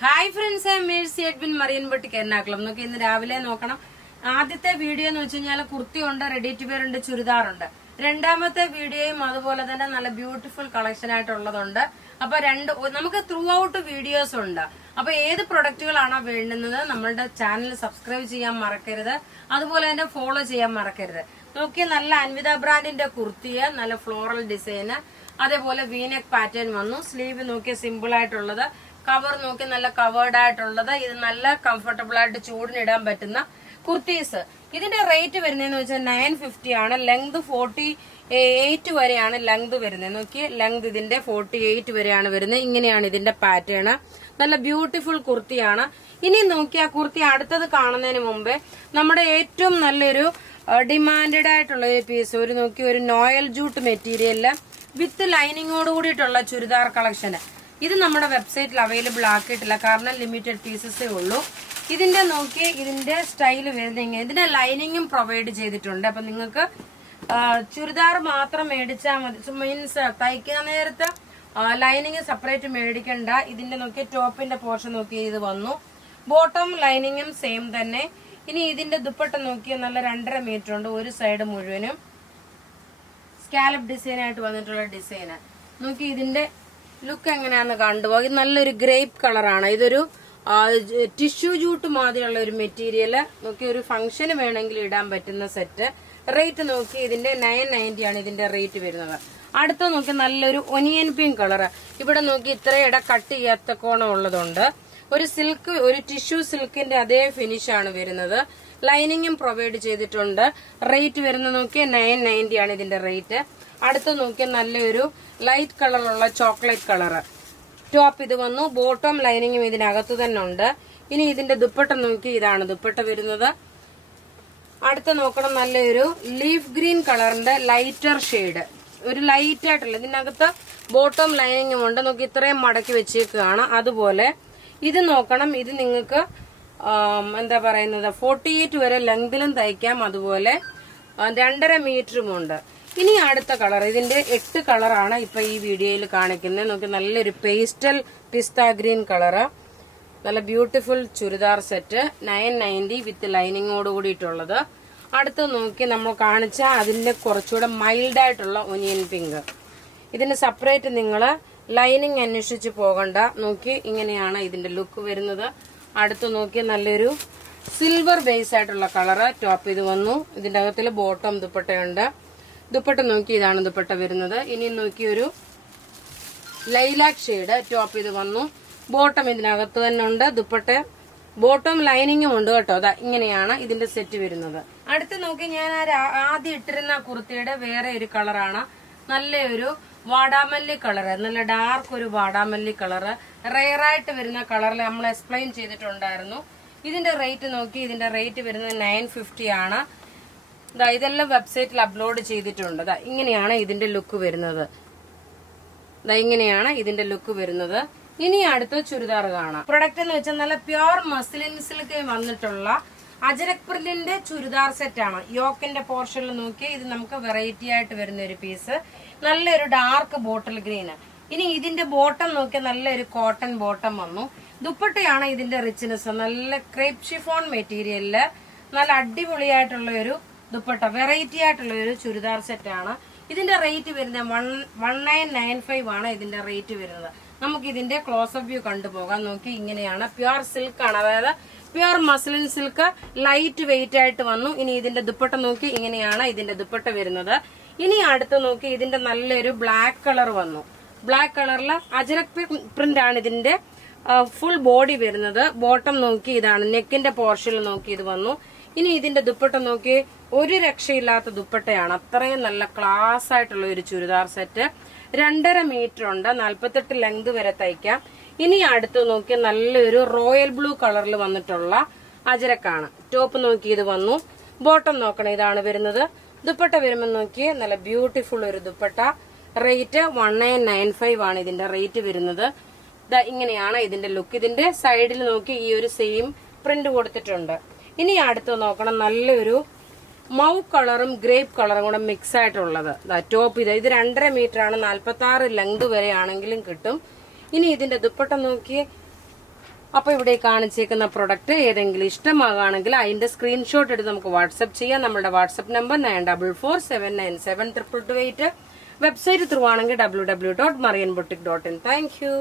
Hi friends, Mercy Edwin മറിയൻപട്ടിക്ക് എറണാകുളം. നമുക്ക് ഇന്ന് രാവിലെ നോക്കണം. ആദ്യത്തെ വീഡിയോ എന്ന് വെച്ച് കഴിഞ്ഞാൽ കുർത്തി ഉണ്ട്, റെഡി ടു വെയർ ഉണ്ട്, ചുരിദാറുണ്ട്. രണ്ടാമത്തെ വീഡിയോയും അതുപോലെ തന്നെ നല്ല ബ്യൂട്ടിഫുൾ കളക്ഷൻ ആയിട്ടുള്ളതുണ്ട്. അപ്പൊ നമുക്ക് ത്രൂ ഔട്ട് വീഡിയോസ് ഉണ്ട്. അപ്പൊ ഏത് പ്രൊഡക്റ്റുകളാണോ വേണ്ടുന്നത് നമ്മളുടെ ചാനൽ സബ്സ്ക്രൈബ് ചെയ്യാൻ മറക്കരുത്, അതുപോലെ തന്നെ ഫോളോ ചെയ്യാൻ മറക്കരുത്. നോക്കി, നല്ല അൻവിത ബ്രാൻഡിന്റെ കുർത്തിയ നല്ല ഫ്ലോറൽ ഡിസൈന്, അതേപോലെ വീനെക്ക് പാറ്റേൺ വന്നു. സ്ലീവ് നോക്കിയ സിമ്പിൾ ആയിട്ടുള്ളത്, കവർ നോക്കി നല്ല കവേർഡ് ആയിട്ടുള്ളത്. ഇത് നല്ല കംഫർട്ടബിൾ ആയിട്ട് ചൂടിനിടാൻ പറ്റുന്ന കുർത്തീസ്. ഇതിന്റെ റേറ്റ് വരുന്നതെന്ന് വെച്ചാൽ 950 ആണ്. ലെങ്ത് 48 വരെയാണ് ലെങ്ത് വരുന്നത്. നോക്കി, ലെങ്ത് ഇതിന്റെ 48 വരെയാണ് വരുന്നത്. ഇങ്ങനെയാണ് ഇതിന്റെ പാറ്റേൺ. നല്ല ബ്യൂട്ടിഫുൾ കുർത്തിയാണ്. ഇനി നോക്കി, ആ കുർത്തി അടുത്തത് കാണുന്നതിന് മുമ്പേ നമ്മുടെ ഏറ്റവും നല്ലൊരു ഡിമാൻഡഡ് ആയിട്ടുള്ള ഒരു പീസ്, ഒരു നോയൽ ജൂട്ട് മെറ്റീരിയലില് വിത്ത് ലൈനിങ്ങോട് കൂടിയിട്ടുള്ള ചുരിദാർ കളക്ഷന്. ഇത് നമ്മുടെ വെബ്സൈറ്റിൽ അവൈലബിൾ ആക്കിയിട്ടില്ല, കാരണം ലിമിറ്റഡ് പീസസേ ഉള്ളൂ. ഇതിന്റെ സ്റ്റൈല് വരുന്നത് ഇങ്ങനെ. ഇതിന്റെ ലൈനിങ്ങും പ്രൊവൈഡ് ചെയ്തിട്ടുണ്ട്. അപ്പൊ നിങ്ങൾക്ക് ചുരിദാർ മാത്രം മേടിച്ചാൽ മതി. മീൻസ് തയ്ക്കുന്ന നേരത്ത് ലൈനിങ് സെപ്പറേറ്റ് മേടിക്കണ്ട. ഇതിന്റെ ടോപ്പിന്റെ പോർഷൻ ഇത് വന്നു. ബോട്ടം ലൈനിങ്ങും സെയിം തന്നെ. ഇനി ഇതിന്റെ ദുപ്പട്ട നല്ല 2.5 മീറ്റർ ഉണ്ട്. ഒരു സൈഡ് മുഴുവനും സ്കാലപ്പ് ഡിസൈൻ ആയിട്ട് വന്നിട്ടുള്ള ഡിസൈന്. ഇതിന്റെ ലുക്ക് എങ്ങനെയാന്ന് കണ്ടുപോകും. ഇത് നല്ലൊരു ഗ്രേപ്പ് കളറാണ്. ഇതൊരു ടിഷ്യൂ ജൂട്ട് മാതിരിയുള്ള ഒരു മെറ്റീരിയല്. ഒരു ഫംഗ്ഷന് വേണമെങ്കിൽ ഇടാൻ പറ്റുന്ന സെറ്റ്. റേറ്റ് ഇതിന്റെ 990 ആണ് ഇതിന്റെ റേറ്റ് വരുന്നത്. അടുത്ത നല്ലൊരു ഒനിയൻ പിങ്ക് കളറ്. ഇവിടെ ഇത്രയുടെ കട്ട് ചെയ്യാത്ത കോണം ഉള്ളതുണ്ട്. ഒരു ടിഷ്യൂ സിൽക്കിന്റെ അതേ ഫിനിഷ് ആണ് വരുന്നത്. ലൈനിങ്ങും പ്രൊവൈഡ് ചെയ്തിട്ടുണ്ട്. റേറ്റ് വരുന്നത് 990 ആണ് ഇതിന്റെ റേറ്റ്. അടുത്ത നല്ലൊരു ലൈറ്റ് കളറുള്ള ചോക്ലേറ്റ് കളറ് ടോപ്പ് ഇത് വന്നു. ബോട്ടം ലൈനിങ്ങും ഇതിനകത്ത് തന്നെ ഉണ്ട്. ഇനി ഇതിന്റെ ദുപ്പട്ട ഇതാണ് ദുപ്പട്ട വരുന്നത്. അടുത്ത നല്ലൊരു ലീഫ് ഗ്രീൻ കളറിന്റെ ലൈറ്റർ ഷെയ്ഡ്, ഒരു ലൈറ്റ് ആയിട്ടുള്ള. ഇതിനകത്ത് ബോട്ടം ലൈനിങ്ങും ഉണ്ട്. ഇത്രയും മടക്കി വെച്ചേക്കുകയാണ്. അതുപോലെ ഇത് ഇത് നിങ്ങൾക്ക് 48 വരെ ലെങ്തിലും തയ്ക്കാം, അതുപോലെ 2.5 മീറ്ററും ഉണ്ട്. ഇനി അടുത്ത കളർ, ഇതിന്റെ 8 കളറാണ് ഇപ്പൊ ഈ വീഡിയോയിൽ കാണിക്കുന്നത്. നല്ലൊരു പേസ്റ്റൽ പിസ്ത ഗ്രീൻ കളറ്, നല്ല ബ്യൂട്ടിഫുൾ ചുരിദാർ സെറ്റ്. 990 വിത്ത് ലൈനിങ്ങോട് കൂടിയിട്ടുള്ളത്. അടുത്ത് നമ്മൾ കാണിച്ച അതിന്റെ കുറച്ചുകൂടെ മൈൽഡ് ആയിട്ടുള്ള ഒനിയൻ പിങ്ക്. ഇതിന് സെപ്പറേറ്റ് നിങ്ങൾ ലൈനിങ് അന്വേഷിച്ച് പോകണ്ട. ഇങ്ങനെയാണ് ഇതിന്റെ ലുക്ക് വരുന്നത്. അടുത്ത് നല്ലൊരു സിൽവർ ബേസ് ആയിട്ടുള്ള കളറ് ടോപ്പ് ഇത് വന്നു. ഇതിന്റെ അകത്തിൽ ബോട്ടം ദുപ്പട്ടയുണ്ട്. ദുപ്പട്ട ഇതാണ് ദുപ്പട്ട വരുന്നത്. ഇനി ഒരു ലൈലാക് ഷെയ്ഡ് ടോപ്പ് ഇത് വന്നു. ബോട്ടം ഇതിനകത്ത് തന്നെ ഉണ്ട്. ദുപ്പട്ട ബോട്ടം ലൈനിങ്ങും ഉണ്ട് കേട്ടോ. അതാ ഇങ്ങനെയാണ് ഇതിന്റെ സെറ്റ് വരുന്നത്. അടുത്ത് ഞാൻ ആദ്യം ഇട്ടിരുന്ന കുർത്തിയുടെ വേറെ ഒരു കളറാണ്. നല്ലൊരു വാടാമല്ലി കളറ്, നല്ല ഡാർക്ക് ഒരു വാടാമല്ലി കളറ്. റെയറായിട്ട് വരുന്ന കളറിൽ നമ്മൾ എക്സ്പ്ലെയിൻ ചെയ്തിട്ടുണ്ടായിരുന്നു. ഇതിന്റെ റേറ്റ് ഇതിന്റെ റേറ്റ് വരുന്നത് 950 ആണ്. ഇതെല്ലാം വെബ്സൈറ്റിൽ അപ്ലോഡ് ചെയ്തിട്ടുണ്ട്. ഇങ്ങനെയാണ് ഇതിന്റെ ലുക്ക് വരുന്നത്. ഇങ്ങനെയാണ് ഇതിന്റെ ലുക്ക് വരുന്നത്. ഇനി അടുത്ത ചുരിദാർ കാണാം. പ്രൊഡക്റ്റ് എന്ന് വെച്ചാൽ നല്ല പ്യുർ മസ്ലിൻ സിൽക്ക് വന്നിട്ടുള്ള അജരക് പ്രിന്റിന്റെ ചുരിദാർ സെറ്റ് ആണ്. യോക്കിന്റെ പോർഷനിൽ ഇത് നമുക്ക് വെറൈറ്റി ആയിട്ട് വരുന്ന ഒരു പീസ്. നല്ലൊരു ഡാർക്ക് ബോട്ടിൽ ഗ്രീന്. ഇനി ഇതിന്റെ ബോട്ടം നല്ലൊരു കോട്ടൺ ബോട്ടം വന്നു. ദുപ്പട്ടയാണ് ഇതിന്റെ റിച്ച്നെസ്. നല്ല ക്രേപ്പ് ഷിഫോൺ മെറ്റീരിയലില് നല്ല അടിപൊളിയായിട്ടുള്ള ഒരു ദുപ്പട്ട, വെറൈറ്റി ആയിട്ടുള്ള ഒരു ചുരിദാർ സെറ്റ് ആണ്. ഇതിന്റെ റേറ്റ് വരുന്നത് 1995 ആണ് ഇതിന്റെ റേറ്റ് വരുന്നത്. നമുക്ക് ഇതിന്റെ ക്ലോസപ്പ് വ്യൂ കണ്ടുപോകാം. ഇങ്ങനെയാണ്. പ്യുർ സിൽക്ക് ആണ്, അതായത് pure muslin silk, light weight ആയിട്ട് വന്നു. ഇനി ഇതിന്റെ ദുപ്പട്ട ഇങ്ങനെയാണ് ഇതിന്റെ ദുപ്പട്ട വരുന്നത്. ഇനി അടുത്ത് ഇതിന്റെ നല്ലൊരു ബ്ലാക്ക് കളർ വന്നു. ബ്ലാക്ക് കളറിൽ അജരക് പ്രിന്റ് ആണ് ഇതിന്റെ ഫുൾ ബോഡി വരുന്നത്. ബോട്ടം ഇതാണ്, നെക്കിന്റെ പോർഷനിൽ ഇത് വന്നു. ഇനി ഇതിന്റെ ദുപ്പട്ട ഒരു രക്ഷയില്ലാത്ത ദുപ്പട്ടയാണ്. അത്രയും നല്ല ക്ലാസ് ആയിട്ടുള്ള ഒരു ചുരിദാർ സെറ്റ്. 2.5 മീറ്റർ ഉണ്ട്. 48 ലെങ്ത് വരെ തയ്ക്കാം. ഇനി അടുത്ത് നല്ലൊരു റോയൽ ബ്ലൂ കളറിൽ വന്നിട്ടുള്ള അജരക്കാണ്. ടോപ്പ് ഇത് വന്നു. ബോട്ടം ഇതാണ് വരുന്നത്. ദുപ്പട്ട വരുമ്പോൾ നല്ല ബ്യൂട്ടിഫുൾ ഒരു ദുപ്പട്ട. റേറ്റ് 1995 ആണ് ഇതിന്റെ റേറ്റ് വരുന്നത്. ഇങ്ങനെയാണ് ഇതിന്റെ ലുക്ക്. ഇതിന്റെ സൈഡിൽ ഈ ഒരു സെയിം പ്രിന്റ് കൊടുത്തിട്ടുണ്ട്. ഇനി അടുത്ത് നല്ലൊരു മൗ കളറും ഗ്രേപ്പ് കളറും കൂടെ മിക്സ് ആയിട്ടുള്ളത്. ടോപ്പ് ഇത് 2.5 മീറ്റർ ആണ്. 46 ലെങ്ത് വരെ ആണെങ്കിലും കിട്ടും. ഇനി ഇതിന്റെ ദുപ്പട്ട അപ്പൊ ഇവിടെ കാണിച്ചേക്കുന്ന പ്രൊഡക്റ്റ് ഏതെങ്കിലും ഇഷ്ടമാകുകയാണെങ്കിൽ അതിന്റെ സ്ക്രീൻഷോട്ട് എടുത്ത് നമുക്ക് വാട്സ്ആപ്പ് ചെയ്യാം. നമ്മുടെ വാട്സ്ആപ്പ് നമ്പർ 9447972228. വെബ്സൈറ്റ് ത്രൂ ആണെങ്കിൽ www.marianboutique.in. Thank you.